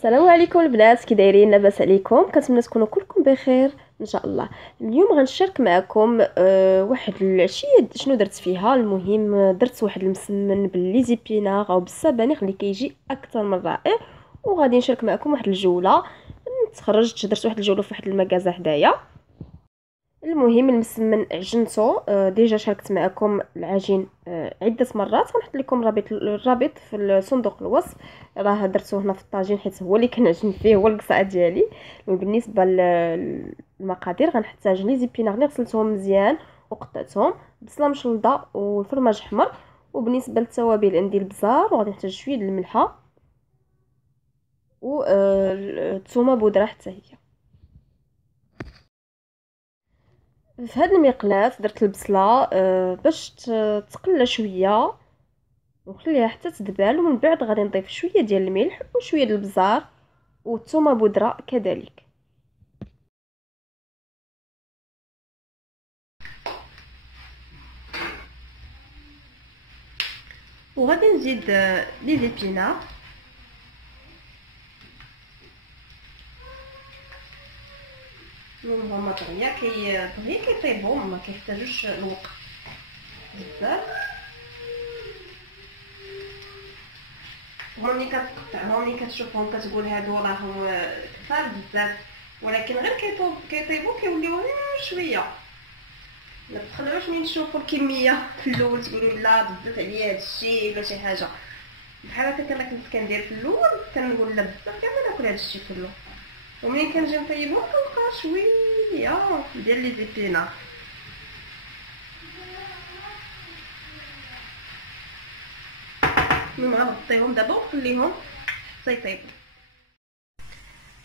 السلام عليكم البنات، كي دايرين؟ لاباس عليكم؟ كنتمنى تكونوا كلكم بخير ان شاء الله. اليوم غنشارك معكم واحد العشيه شنو درت فيها. المهم درت واحد المسمن باللي زيبينار او بالسبانخ اللي كيجي اكثر من رائع، وغادي نشارك معكم واحد الجوله. تخرجت درت واحد الجوله في واحد المكازا حدايا. المهم المسمن عجنته. ديجا شاركت معكم العجين عده مرات. غنحط لكم الرابط في صندوق الوصف. راه درته هنا في الطاجين حيت هو اللي كنعجن فيه، هو القصعه ديالي. بالنسبه للمقادير غنحتاج لي زيبينار اللي غسلتهم مزيان وقطعتهم، بصله مشلضه والفرماج احمر. وبالنسبه للتوابل عندي البزار، وغادي نحتاج شويه د الملحه و الثومه بودره حتى هي. في هذا المقلاة درت البصله باش تقلى شويه ونخليها حتى تدبل، ومن بعد غادي نضيف شويه ديال الملح وشويه ديال البزار والثومه بودره كذلك. وغادي نزيد لي زيبينار. المهم هما دغيا كيطيبوا، ما كيحتاجوش الوقت بزاف. هما ملي كتقطعهم ملي كتشوفهم كتقول هادو راهم كثار بزاف، ولكن غير كيطيبوا كيوليو غير شويه. ما تخلعوش ملي تشوفوا الكميه في الاول تقولوا لا بزاف عليا هادشي ولا شي حاجه. بحال هكا انا كنت كندير في الاول، كنقول لا بزاف كاع ناكل هادشي كله، وملي كنجي نطيبهم كنلقى شويه ديال لي زيبينار. المهم غنغطيهم دابا ونخليهم حتى يطيبوا.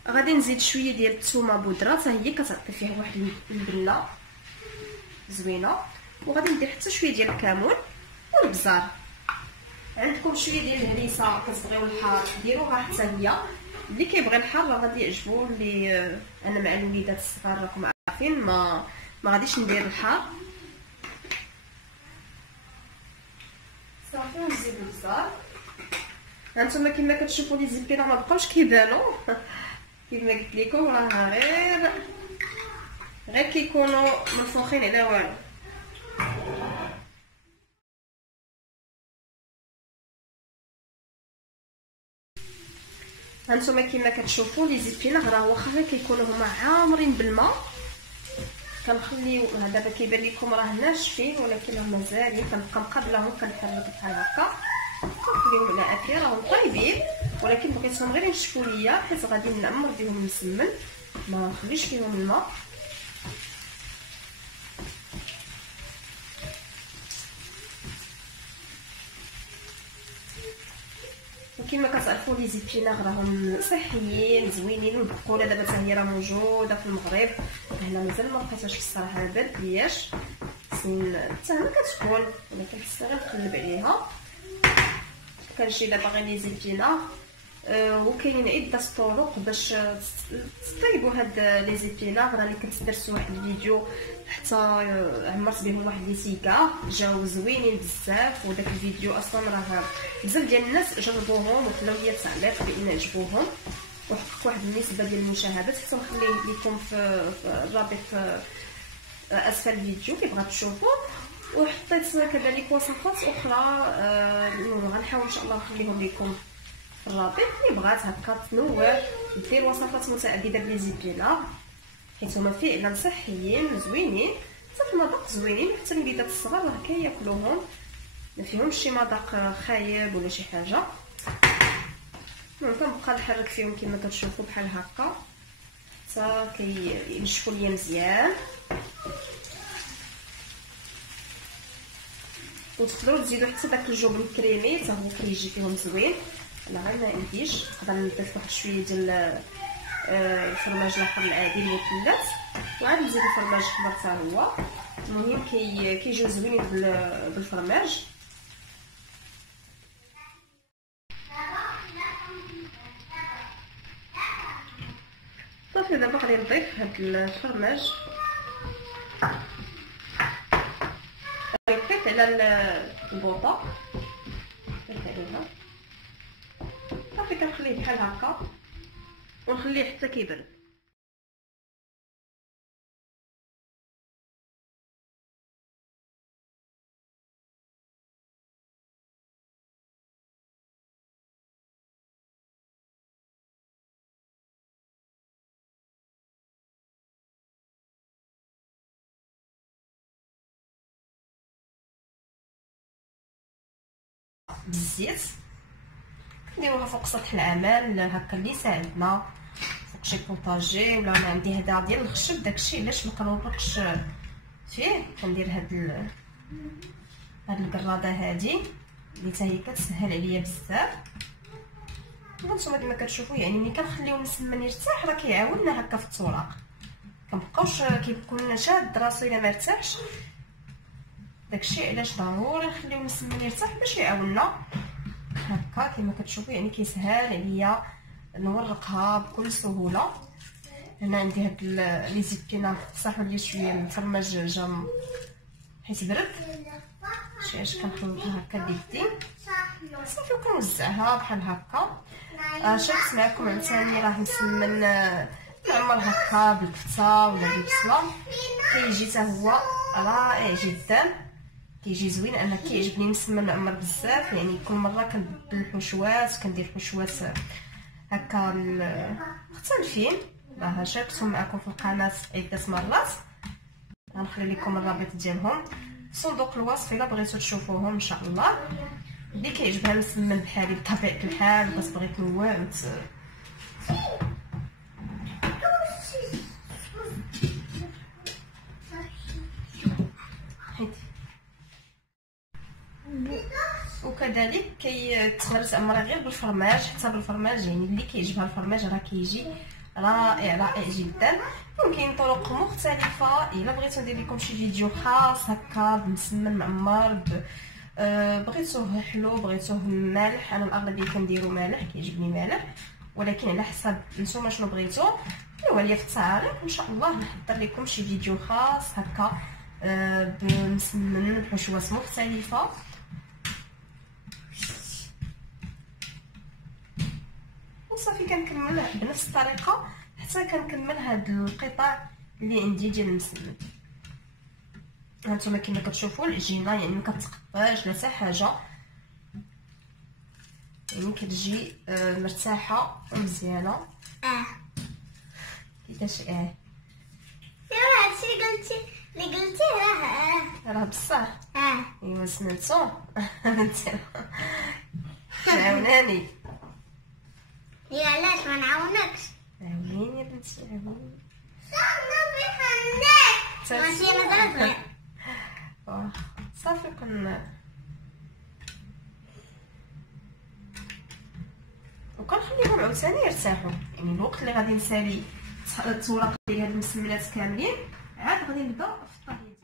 غادي نزيد شويه ديال الثومه بودره، حتى هي كتعطي فيه واحد البنه زوينه. وغادي ندير حتى شويه ديال الكمون والبزار. عندكم شويه ديال الهريسه كتبغيو الحار ديروها حتى هي. اللي كيبغي الحار راه غادي يعجبو. اللي انا مع الوليدات الصغار راكم عارفين ما غاديش ندير الحار. صافي نزيد البزار. هانتوما كما كتشوفوا لي زيبينار ما بقاوش كيبانوا كما قلت لكم، راه غير كيكونوا منفوخين على والو. هانتوما كما كتشوفوا لي زيبينار راه واخا كيكونوا هما عامرين بالماء، كنخليو دابا كيبان لكم راه ناشفين، ولكن هما مازالين كنبقى مقابلهم كنحرك بحال هكا كنخليهم على افيا. راهم طايبين ولكن بغيتهم غير ينشفوا ليا حيت غادي نعمر بهم المسمن، ما نخليش فيهم الماء. وكما كتعرفوا لي زيبينار راهم صحيين زوينين، والبقوله دابا حتى هي راه موجوده في المغرب. هنا مازال ما لقيتهاش الصراحه، ما بانلياش سين حتى انا كتكون، ولكن خصني غير نقلب عليها. كنجي دابا غير لي زيبينار. وكاينين عده طرق باش تطيبوا هاد لي زيبينار. راني كنت درت واحد الفيديو حتى عمرت بهم واحد لي سيكا جاو زوينين بزاف، وداك الفيديو اصلا راه بزاف ديال الناس جربوهم وخلاو لي تعليق بان عجبوهم وحقق واحد النسبه ديال المشاهدات. حتى نخلي لكم في الرابط في اسفل الفيديو كي بغات تشوفوا. وحطيت كذلك وصفات اخرى غنحاول ان شاء الله نخليهم لكم في الرابط. اللي بغات هكا تنوع دير وصفات متعدده بلي زيبينار، حيت هما فعلا صحيين زوينين حتى في المذاق زوينين، حتى الوليدات الصغار راه كياكلوهم ما فيهمش شي مذاق خايب ولا شي حاجه. المهم كنبقى نحرك فيهم كما كتشوفوا بحال هكا حتى كينشفوا ليا مزيان. وتقدروا تزيدوا حتى داك الجبن الكريمي حتى هو كيجي فيهم زوين. انا غير ما عنديش، نقدر نضيف واحد شويه ديال الفرماج الاخر العادي المثلث، وعاد نزيد الفرماج احمر حتى هو. المهم كيجيو زوينين بالفرماج. صافي دابا غادي نضيف هاد الفرماج ركبت على البوطه، صافي كنخليه بحال هكا ونخليه حتى كيبرد. بالزيت نديروها فوق سطح العمل هكا اللي يساعدنا، فوق شي بوطاجي. ولا انا عندي هذا ديال الخشب، داكشي علاش مكنوضقش فيه كندير هاد القراده هادي اللي حتى هي كتسهل عليا بزاف. وانتم كما كتشوفوا يعني ملي كنخليوه مسمن يرتاح راه كيعاوننا هكا في التوراق، كنبقاوش كيكون شاد راسو الا ما ارتاحش. داكشي علاش ضروري نخليوه مسمن يرتاح باش يعاوننا هكا كما كتشوفوا. يعني كيسهل عليا نورقها بكل سهوله. هنا عندي هاد لي زيبينا صحوا لي شويه من الفرماج جا حيت برد، شي اش كنخلطها هكا بيدي صافي وكنوزعها بحال هكا. شفت معكم عاوتاني راه مسمن معمر هكا بالكفته ولا بالبصله، كيجي حتى هو رائع جدا، كيجي زوين. انا كيعجبني مسمن معمر بزاف، يعني كل مره كنبدل الحشوات، كندير حشوات هكا مختلفين. راه شاركتهم معكم في القناه عده مرات، غنخلي لكم الرابط ديالهم في صندوق الوصف الا بغيتو تشوفوهم ان شاء الله. اللي كيعجبها مسمن بحالي بطبيعه الحال وكتبغي تنوع وكذلك تقدر تعمرها غير بالفرماج، حتى بالفرماج يعني اللي كيعجبها الفرماج راه كيجي رائع رائع جدا. ممكن طرق مختلفه، الا بغيتو ندير لكم شي فيديو خاص هكا بمسمن معمر بغيتوه حلو بغيتوه مالح. انا الاغلبيه كنديرو مالح، كيعجبني مالح، ولكن على حسب نتوما شنو بغيتو ايوا لي في التعليق ان شاء الله نحضر لكم شي فيديو خاص هكا بمسمن بحشوات مختلفه. وصافي كنكمل بنفس الطريقه حتى كنكمل هاد القطع اللي عندي ديال المسمن. هانتوما كما كتشوفوا العجينه يعني ما كتقطعش لا حتى حاجه، يعني كتجي مرتاحه ومزيانه. كيفاش ايوا هادشي اللي قلتيه راه بصح ايوا سمعتو عاوناني. يا علاش ما نعاونكش؟ عاونيني يا بنتي عاونيني. ماشي مزال صافي وكنخليهم عاوتاني يرتاحوا، يعني الوقت اللي غادي نسالي التوراق ديال هاد المسمنات كاملين عاد غادي نبدا في الطهي ديالي.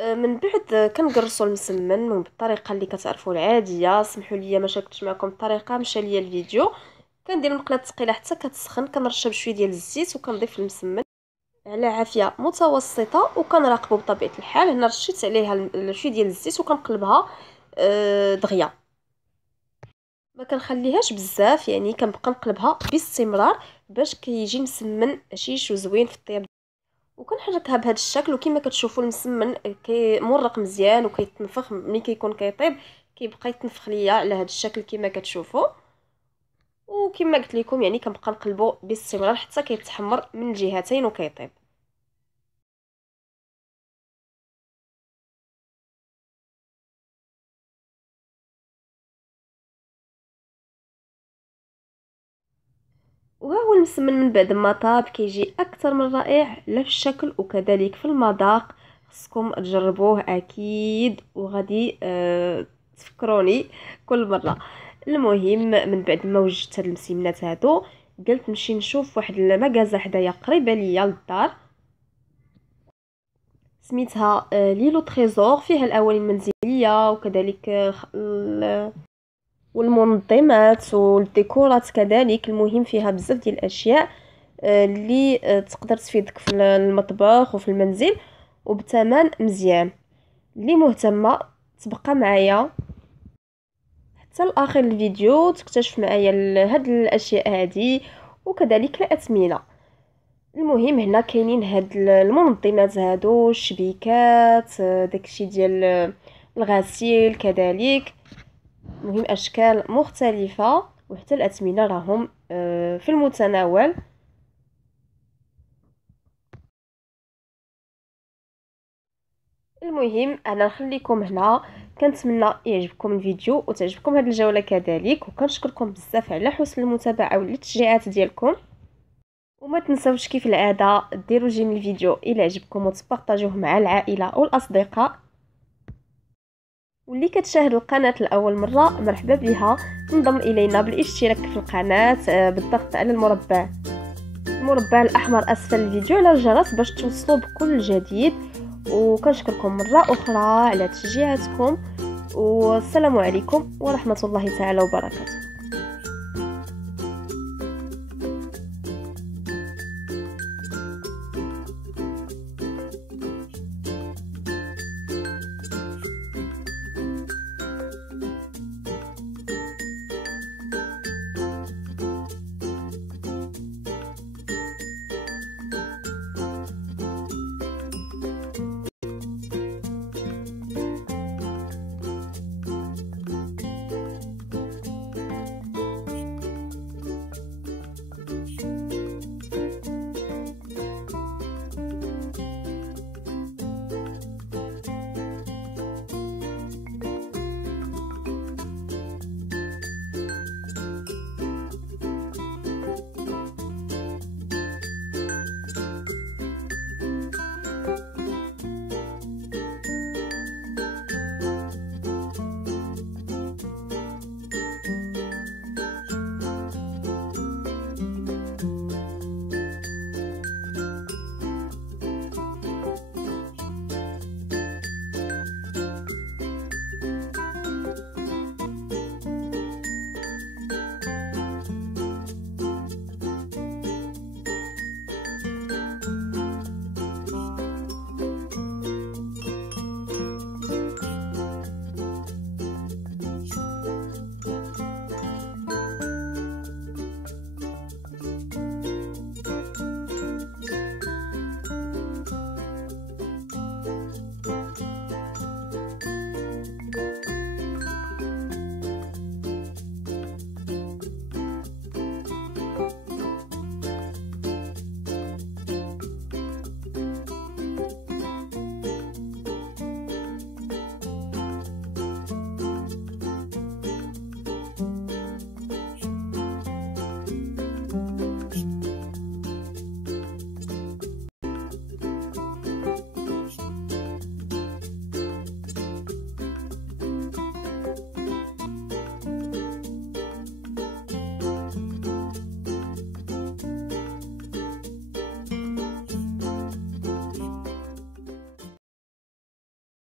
من بعد كنقرصوا المسمن بالطريقه اللي كتعرفوا العاديه. سمحوا لي ما شاركتش معكم الطريقه، مشى ليا الفيديو. كندير المقله ثقيله حتى كتسخن، كنرشها بشويه ديال الزيت وكنضيف المسمن على عافيه متوسطه وكنراقبوا بطبيعه الحال. هنا رشيت عليها شويه ديال الزيت وكنقلبها دغيا، ما كنخليهاش بزاف، يعني كنبقى نقلبها باستمرار باش كيجي المسمن هشيش وزوين في الطياب. وكنحركها بهذا الشكل، وكما كتشوفوا المسمن كيمرق مزيان وكيتنفخ. ملي كيكون كيطيب كيبقى يتنفخ ليا على هذا الشكل كما كتشوفوا. وكما قلت لكم يعني كنبقى نقلبو باستمرار حتى كيتحمر من الجهتين وكيطيب. وها هو المسمن من بعد ما طاب كيجي اكثر من رائع، لا في الشكل وكذلك في المذاق. خصكم تجربوه اكيد وغادي تفكروني كل مره. المهم من بعد ما وجدت هاد المسمنات هادو قلت نمشي نشوف واحد المغازه حدايا قريبه ليا للدار سميتها ليلو تريزور، فيها الاواني المنزليه وكذلك والمنظمات والديكورات كذلك. المهم فيها بزاف ديال الاشياء اللي تقدر تفيدك في المطبخ وفي المنزل وبثمن مزيان. اللي مهتمه تبقى معايا حتى لاخر الفيديو تكتشف معايا هاد الاشياء هذه وكذلك الاثمنه. المهم هنا كاينين هاد المنظمات هادو، الشبيكات، داكشي ديال الغسيل كذلك. المهم اشكال مختلفه وحتى الاثمنه راهم في المتناول. المهم انا نخليكم هنا، كنتمنى يعجبكم الفيديو وتعجبكم هذه الجوله كذلك، وكنشكركم بزاف على حسن المتابعه والتشجيعات ديالكم. وما تنسوش كيف العاده ديروا جيم الفيديو الى عجبكم وتبارطاجوه مع العائله والاصدقاء. واللي كتشاهد القناه لاول مره مرحبا بها، انضم الينا بالاشتراك في القناه بالضغط على المربع الاحمر اسفل الفيديو على الجرس باش توصلوا بكل جديد. وكنشكركم مره اخرى على تشجيعاتكم، والسلام عليكم ورحمه الله تعالى وبركاته.